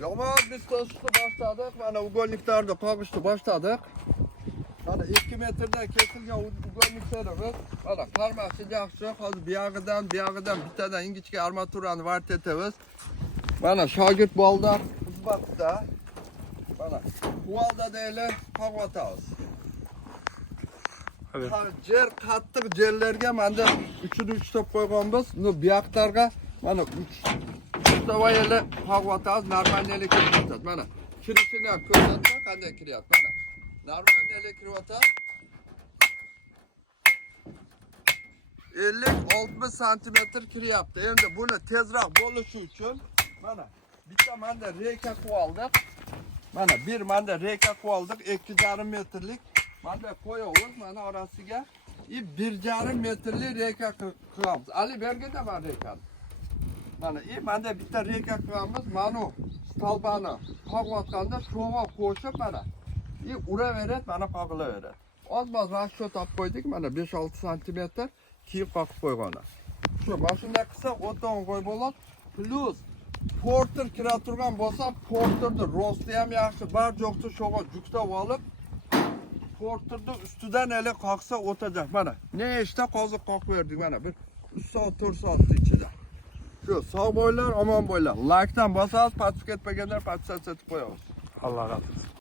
Yomon biz to'sishni boshladik. Mana ugonliklarni qoqishni boshladik. Mana 2 metrdan kesilgan ugonliklarimiz. Mana qarmasi yaxshi. Hozir bu yog'idan bittadan ingichka armaturani vart etamiz. Mana shogird bolda xizmatda. Mana uvalda deyli qoqotamiz. Evet. Yer qattiq yerlarga menda 3 top qo'yganmiz. Bu buyoqlarga mana 3 tavayeli qoqotamiz, normal elektr o'tadi. Mana kirishini ham ko'rsatsa, qanday kiryapti. Mana normal elektr o'tadi. 50-60 santimetr kiryapti. Endi buni tezroq bo'lishi uchun mana bitta menda reyka qilib oldik. Mana bir menda reyka qilib oldik, 2,5 metrlik. Manda qo'yamiz mana orasiga 1,5 metrli reyka qilamiz. Ali berganda men reykani. Mana manda bitta reyka qilamiz. Mana stolbani qoqayotganda sho'g'a qo'shib mana uraveradi, mana qoqilaveradi. Oz-moz rasho topib qo'ydik. Mana 5-6 santimetr kiyib qoqib qo'yganlar. Shu mana shunday qilsa o'ta o'ng'ay bo'ladi. Plus porter kira turgan bo'lsa, porterni rosti ham yaxshi, bar jo'qni sho'g'a juktab olib porterni ustidan ele qoqsa o'tacak. Mana nechta qoziq qoqib berdik mana bir 3 soat 4 soatning ichida. Shu sog' bo'ylar, omon bo'ylar. Like'dan bosasiz, patib ketmaganlar patsatsiya etib qo'yamiz. Allah razı olsun.